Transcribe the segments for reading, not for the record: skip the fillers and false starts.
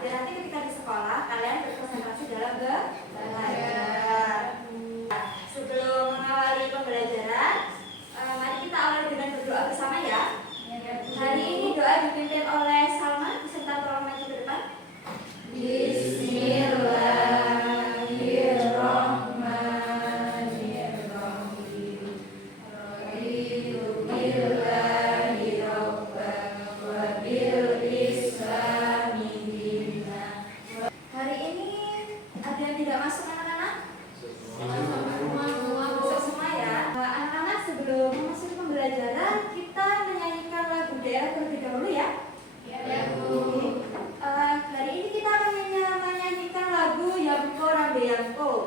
dan nanti ketika di sekolah kalian berkonsentrasi dalam belajar. Sebelum mengawali pembelajaran, mari kita awali dengan berdoa bersama ya. Hari ini doa dipimpin oleh Salma, beserta tolong maju ke depan. Hari ini ada yang tidak masuk anak-anak? Masuk semua ya. Anak-anak, sebelum memasuki pembelajaran, kita menyanyikan lagu daerah terlebih dahulu ya. Hari ini kita akan menyanyikan lagu Yamko Rambe Yamko.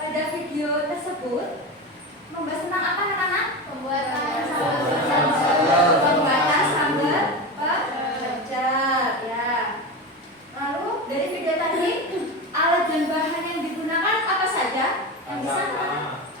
Pada video tersebut membahas tentang apa anak-anak? Pembuatan sambal pecel ya. Lalu dari video tadi alat dan bahan yang digunakan apa saja? Yang bisa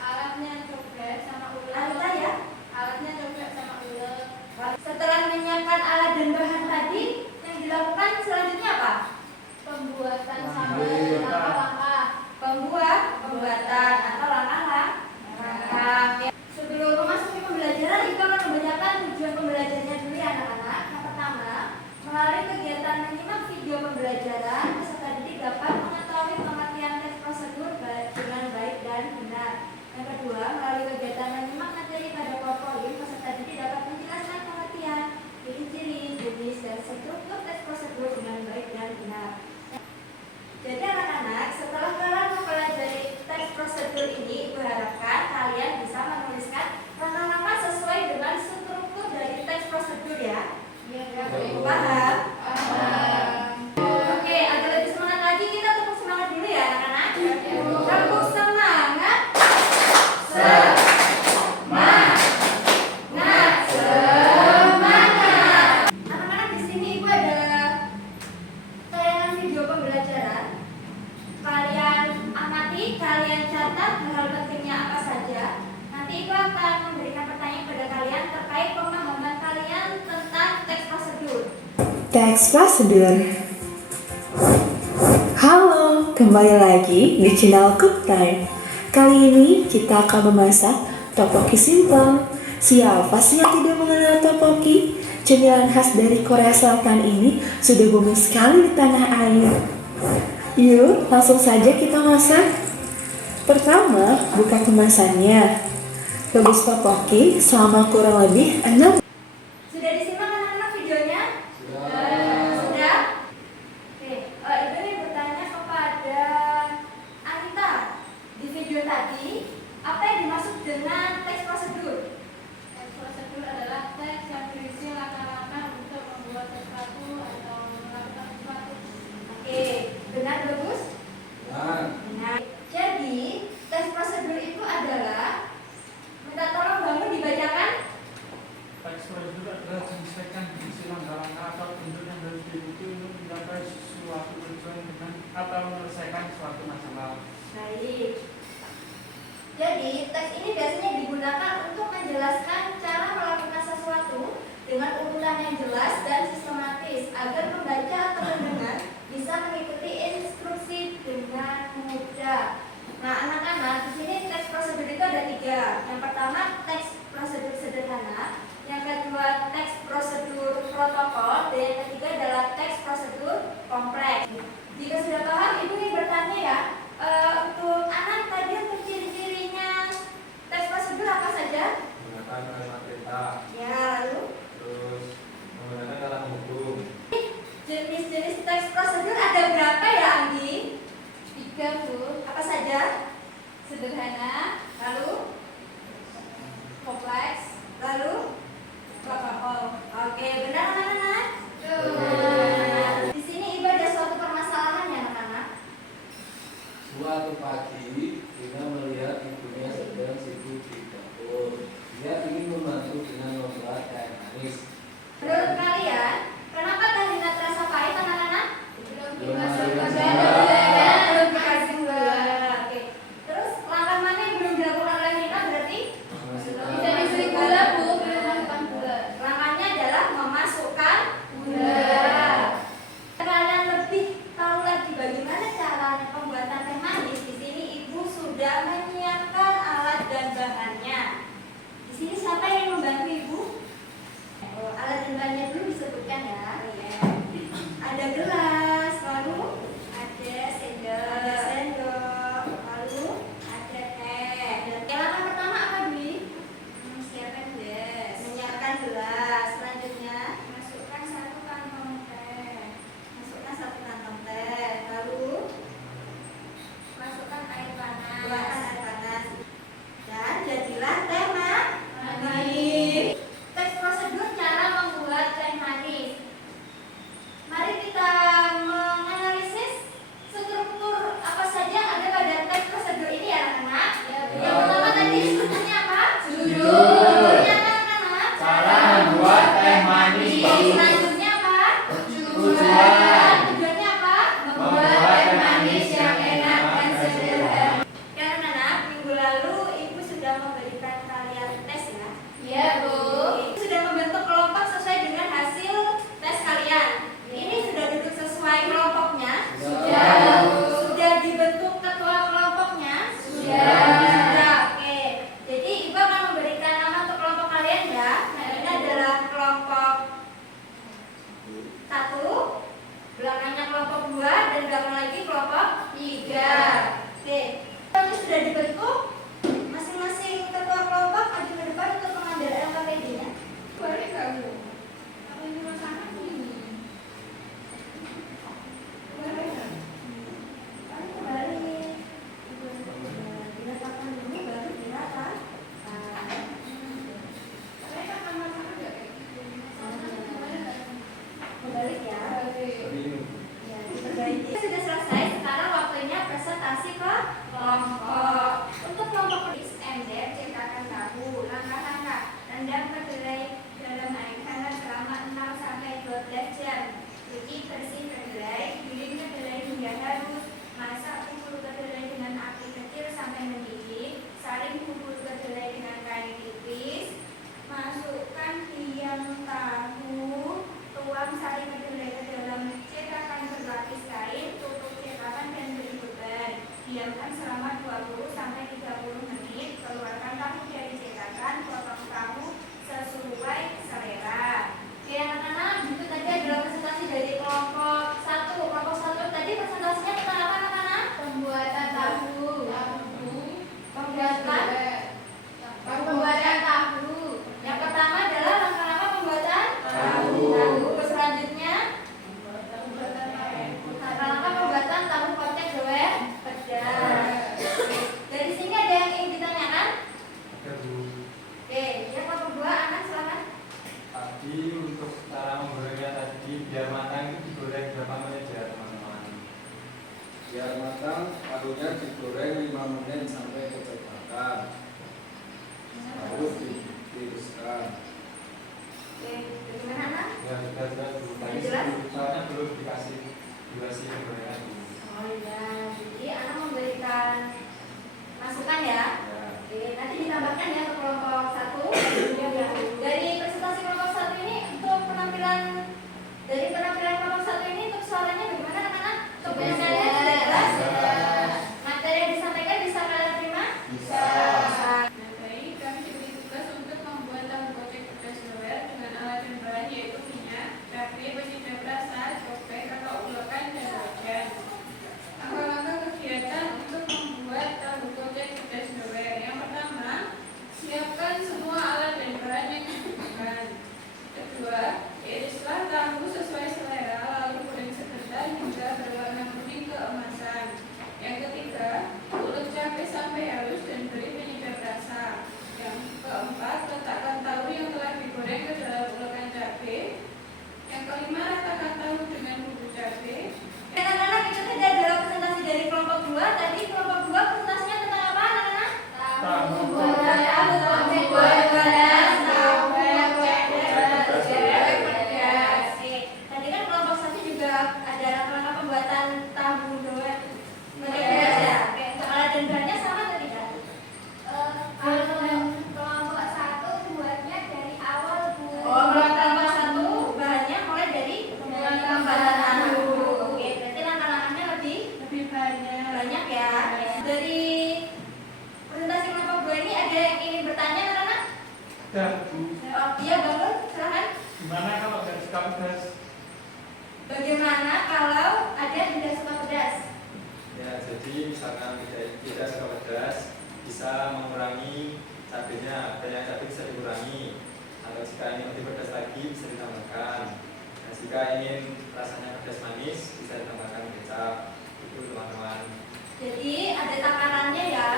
alatnya cobek sama ular ya. Alatnya cobek sama ular. Setelah menyiapkan alat dan bahan tadi, yang dilakukan selanjutnya apa? Pembuatan sambal langkah-langkah. Pembuatan atau langkah-langkah. Sebelum memasuki pembelajaran, Ibu akan membacakan tujuan pembelajarannya dulu ya anak-anak. Yang pertama, melalui kegiatan menyimak video pembelajaran, peserta didik dapat mengetahui pengertian teks prosedur dengan baik dan benar. Yang kedua, melalui kegiatan menyimak materi pada PowerPoint, peserta didik dapat menjelaskan pengertian, ciri-ciri, jenis, dan struktur teks prosedur dengan baik dan benar. Jadi anak-anak, setelah kalian mempelajari teks prosedur ini, berharapkan kalian bisa menuliskan langkah-langkah sesuai dengan struktur dari teks prosedur ya. Paham? Oke, agar lebih semangat lagi, kita tepuk semangat dulu ya anak-anak. Tepuk semangat. Anak-anak, di sini Ibu ada tayangan video pembelajaran. Kalian amati, kalian catat hal pentingnya apa saja. Nanti Ibu akan memberikan pertanyaan kepada kalian terkait pemahaman kalian tentang teks prosedur. Teks prosedur. Halo, kembali lagi di channel Cook Time. Kali ini kita akan memasak tteokbokki simple. Siapa sih yang tidak mengenal tteokbokki? Cemilan khas dari Korea Selatan ini sudah booming sekali di tanah air. Yuk, langsung saja kita masak. Pertama, buka kemasannya. Rebus tteokbokki selama kurang lebih 6. Sudah disimak anak-anak videonya? Sudah? Oke, Ibu ini bertanya kepada Anita. Di video tadi, apa yang dimaksud dengan teks prosedur? Teks prosedur adalah teks yang berisi langkah-langkah untuk membuat sesuatu atau melakukan sesuatu. Oke, benar bagus? Benar. Jadi, teks prosedur itu adalah, minta tolong bangun dibacakan. Teks prosedur adalah jenis berisi langkah-langkah atau bentuk yang harus diikuti untuk mencapai suatu tujuan dengan atau menyelesaikan suatu masalah. Baik. Jadi, teks ini biasanya digunakan untuk menjelaskan cara melakukan sesuatu dengan urutan yang jelas dan sistematis agar pembaca atau pendengar bisa mengikuti instruksi dengan mudah. Nah, anak-anak, di sini teks prosedur itu ada 3. Yang pertama, teks prosedur sederhana. Yang kedua, teks prosedur protokol. Dan yang ketiga adalah teks prosedur kompleks. Jika sudah paham, Ibu ingin bertanya ya, untuk anak tadi untuk ciri-cirinya teks prosedur apa saja? Menggunakan kalimat perintah. Ya, lalu? Terus menggunakan kata menghukum. Jenis-jenis teks prosedur ada berapa ya, Anggi? 3, Bu. Apa saja? sederhana, lalu kompleks, lalu protokol. Oke, benar anak-anak? Di sini Ibu ada suatu permasalahan ya anak-anak. Suatu pagi, Tina melihat ibunya sedang sibuk di dapur. Dia ingin membantu dengan membuat teh manis. Menurut kalian, kenapa teh Rina terasa pahit anak-anak? Belum masukkan Belum gula. belum dikasih gula. Oke. Terus langkah mana yang belum dilakukan oleh Rina berarti? Tidak diberi gula, Bu, belum masukkan gula. Langkahnya adalah memasukkan gula. Kalian lebih tahu lagi bagaimana caranya pembuatan teh manis. Di sini Ibu sudah menyiapkan alat dan bahannya. Di sini siapa yang membantu Ibu? Oh, alat dan bahannya dulu disebutkan ya. Ada gelas, lalu ada sendok, lalu ada teh. Langkah pertama apa Dwi? Siapkan gelas. Menyiapkan gelas. Selanjutnya Masukkan 1 kantong teh. masukkan 1 kantong teh. Lalu Masukkan air panas. tuangkan air panas. Dan jadilah teh manis. Teks prosedur cara membuat teh manis. Mari kita menganalisis struktur apa saja yang ada pada teks prosedur ini ya anak-anak. Yang pertama tadi strukturnya apa? Strukturnya apa anak-anak? Cara membuat teh manis bagus. Selanjutnya apa? Tujuan. Tujuannya apa? Membuat teh manis yang enak dan sederhana. Ya anak-anak, minggu lalu Ibu sudah memberikan kalian tes ya. Iya, Bu. Ibu sudah membentuk kelompok sesuai dengan hasil tes kalian. Ini sudah duduk sesuai kelompoknya? Sudah. Sudah dibentuk ketua kelompoknya? Sudah. Sudah, oke. Jadi Ibu akan memberikan nama untuk kelompok kalian ya. Nah, ini adalah kelompok 1, belakangnya kelompok 2, dan belakang lagi kelompok 3. Oke. Ini sudah dibentuk. Masing-masing ketua kelompok maju ke depan untuk mengambil LKPD-nya. Boleh nggak, Bu? Aku ini masakan ini. Boleh nggak? Mari kembali. Diletakkan dulu baru dirata. Saya kan masakan nggak kayak gitu. Masakan boleh nggak? Kembali ya. Boleh. Ya, diperbaiki. Sudah selesai. Sekarang waktunya presentasi ke kelompok. Untuk kelompok list ember, cetakan tahu. Langkah-langkah: rendam kedelai dalam air hangat selama 6 sampai 12 jam. Cuci bersih kedelai, giling kedelai hingga halus. Masak bubur kedelai dengan api kecil sampai mendidih. Saring bubur kedelai dengan kain tipis. Masukkan biang tahu. Tuang sari kedelai ke dalam cetakan berlapis kain, tutup cetakan dan beri beban. Diamkan selama 20 sampai 30 menit. Keluarkan tahu dari cetakan, potong tahu sesuai selera. Oke anak-anak, itu tadi adalah presentasi dari kelompok 1. Kelompok 1 tadi presentasinya tentang apa anak-anak? Pembuatan tahu. Pembuatan tahu. Yang pertama adalah langkah-langkah pembuatan tahu. Selanjutnya langkah-langkah pembuatan tahu kocek doer pedas. Dari sini ada yang ingin ditanyakan? Oke, Bu. Oke, yang kelompok 2 anak silakan. Tadi untuk cara menggorengnya tadi biar matang itu digoreng berapa menit ya teman-teman? Biar matang, tahunya digoreng 5 menit sampai kecoklatan. Lalu ditiriskan. Oke, bagaimana anak? Ya sudah Bu. Tadi Jelas? soalnya belum dikasih durasi penggorengan Bu. Oh iya, jadi anak memberikan masukan ya. Ya. Oke, nanti ditambahkan ya ke kelompok 1. Dari presentasi kelompok 1 ini untuk penampilan kelompok 1 ini untuk suaranya bagaimana anak-anak? Untuk penyampaiannya sudah jelas? Materi yang disampaikan bisa kalian terima? Bisa. Baik, kami diberi tugas untuk membuat tahu kocek pedas doer dengan alat dan bahan yaitu minyak, cabai, penyedap rasa, cobek atau ulekan dan wajan. Langkah-langkah Jadi misalkan tidak suka pedas, bisa mengurangi cabenya, ada yang cabai bisa dikurangi, atau jika ingin lebih pedas lagi bisa ditambahkan. Nah, jika ingin rasanya pedas manis bisa ditambahkan kecap. Itu teman-teman. Jadi ada takarannya ya.